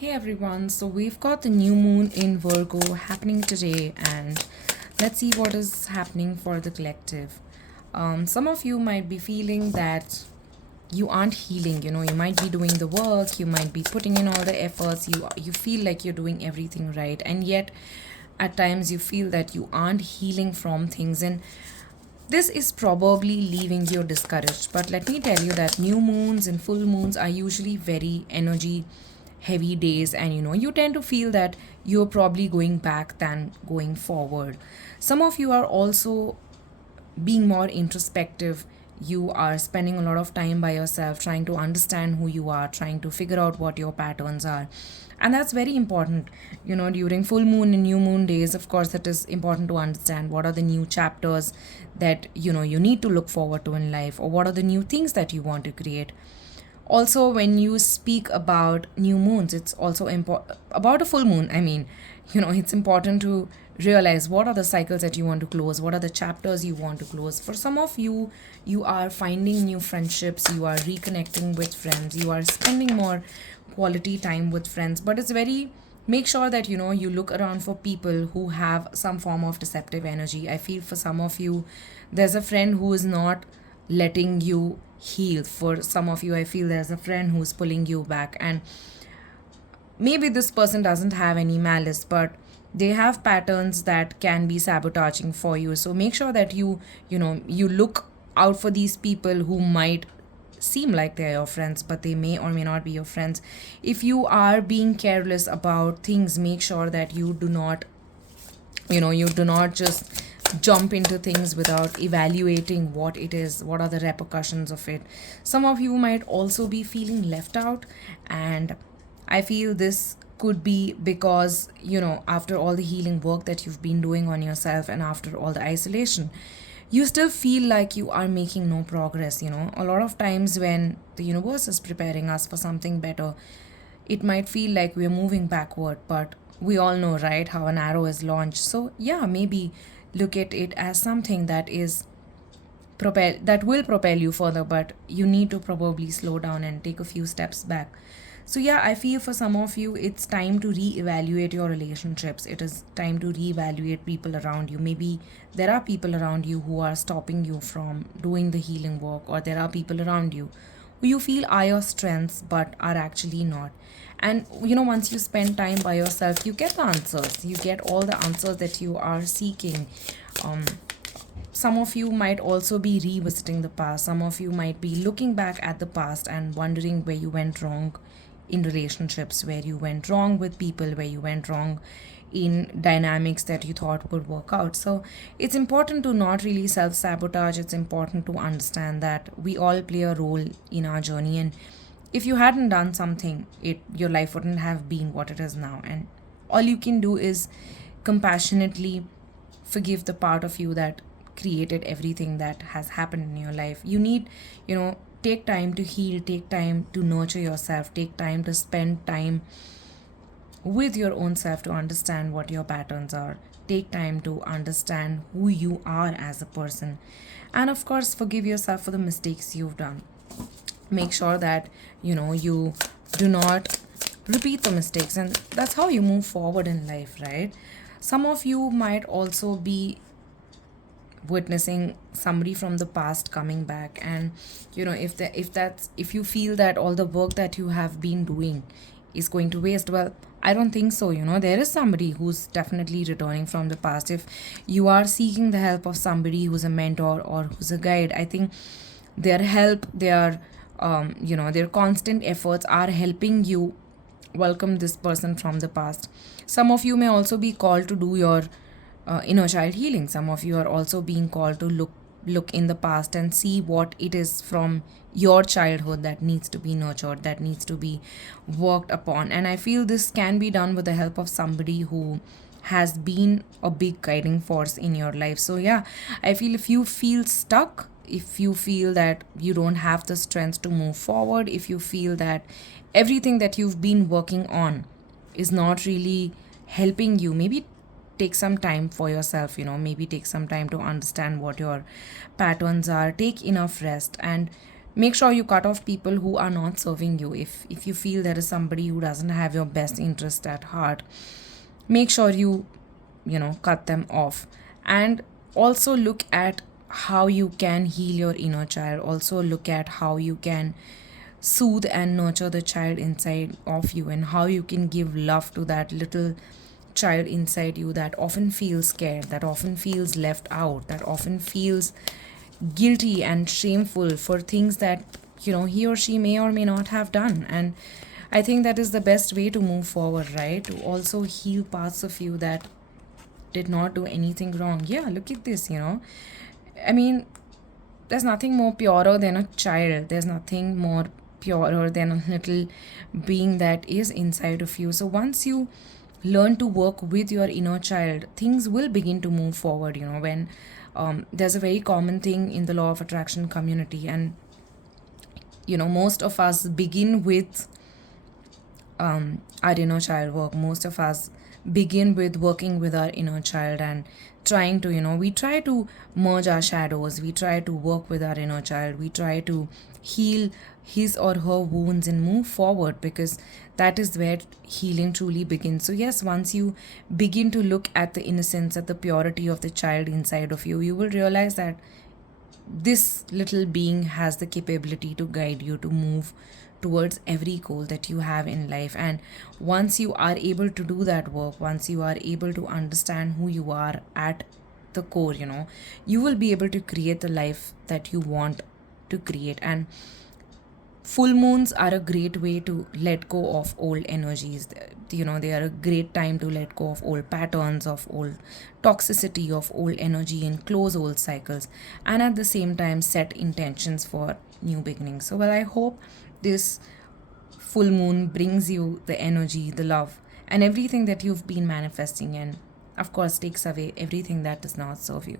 Hey everyone, so we've got the new moon in Virgo happening today, and let's see what is happening for the collective. Some of you might be feeling that you aren't healing. You might be doing the work, you might be putting in all the efforts, you feel like you're doing everything right, and yet at times you feel that you aren't healing from things, and this is probably leaving you discouraged. But let me tell you that new moons and full moons are usually very energy heavy days, and you tend to feel that you're probably going back than going forward. Some of you are also being more introspective. You are spending a lot of time by yourself, trying to understand who you are, trying to figure out what your patterns are. And that's very important. During full moon and new moon days, of course, it is important to understand what are the new chapters that you need to look forward to in life, or what are the new things that you want to create. Also, when you speak about new moons, it's also important about a full moon. It's important to realize what are the cycles that you want to close, what are the chapters you want to close. For some of you, you are finding new friendships, you are reconnecting with friends, you are spending more quality time with friends. But it's very, make sure that you look around for people who have some form of deceptive energy. I feel for some of you, there's a friend who is not letting you heal. For some of you, I feel there's a friend who's pulling you back, and maybe this person doesn't have any malice, but they have patterns that can be sabotaging for you. So make sure that you look out for these people who might seem like they're your friends, but they may or may not be your friends. If you are being careless about things, make sure that you do not just jump into things without evaluating what it is, what are the repercussions of it. Some of you might also be feeling left out, and I feel this could be because after all the healing work that you've been doing on yourself, and after all the isolation, you still feel like you are making no progress. A lot of times when the universe is preparing us for something better, it might feel like we're moving backward, but we all know, right, how an arrow is launched. So yeah, maybe look at it as something that will propel you further, but you need to probably slow down and take a few steps back. So yeah, I feel for some of you, it's time to reevaluate your relationships. It is time to reevaluate people around you. Maybe there are people around you who are stopping you from doing the healing work, or there are people around you who you feel are your strengths but are actually not. And once you spend time by yourself, you get the answers. You get all the answers that you are seeking. um, some of you might also be revisiting the past. Some of you might be looking back at the past and wondering where you went wrong in relationships, where you went wrong with people, where you went wrong in dynamics that you thought would work out. So it's important to not really self sabotage. It's important to understand that we all play a role in our journey, and if you hadn't done something, your life wouldn't have been what it is now. And all you can do is compassionately forgive the part of you that created everything that has happened in your life. You need, take time to heal, take time to nurture yourself, take time to spend time with your own self to understand what your patterns are. Take time to understand who you are as a person. And of course, forgive yourself for the mistakes you've done. Make sure that you do not repeat the mistakes, and that's how you move forward in life, right? Some of you might also be witnessing somebody from the past coming back, and if you feel that all the work that you have been doing is going to waste, well, I don't think so. There is somebody who's definitely returning from the past. If you are seeking the help of somebody who's a mentor or who's a guide, I think their help, their constant efforts are helping you welcome this person from the past. Some of you may also be called to do your inner child healing. Some of you are also being called to look in the past and see what it is from your childhood that needs to be nurtured, that needs to be worked upon. And I feel this can be done with the help of somebody who has been a big guiding force in your life. So yeah, I feel if you feel stuck, if you feel that you don't have the strength to move forward, if you feel that everything that you've been working on is not really helping you, maybe take some time for yourself. Maybe take some time to understand what your patterns are, take enough rest, and Make sure you cut off people who are not serving you. If you feel there is somebody who doesn't have your best interest at heart, make sure you cut them off. And also look at how you can heal your inner child. Also look at how you can soothe and nurture the child inside of you, and how you can give love to that little child inside you that often feels scared, that often feels left out, that often feels guilty and shameful for things that he or she may or may not have done. And I think that is the best way to move forward, right? To also heal parts of you that did not do anything wrong. Yeah, look at this. I mean, there's nothing more purer than a child. There's nothing more purer than a little being that is inside of you. So once you learn to work with your inner child, things will begin to move forward. When there's a very common thing in the law of attraction community, and most of us begin with our inner child work. Most of us begin with working with our inner child and trying to, we try to merge our shadows, we try to work with our inner child, we try to heal his or her wounds and move forward, because that is where healing truly begins. So, yes, once you begin to look at the innocence, at the purity of the child inside of you, you will realize that this little being has the capability to guide you to move towards every goal that you have in life. And once you are able to do that work, once you are able to understand who you are at the core, you will be able to create the life that you want to create. And full moons are a great way to let go of old energies. They are a great time to let go of old patterns, of old toxicity, of old energy, and close old cycles, and at the same time set intentions for new beginnings. So, well, I hope this full moon brings you the energy, the love, and everything that you've been manifesting, and of course takes away everything that does not serve you.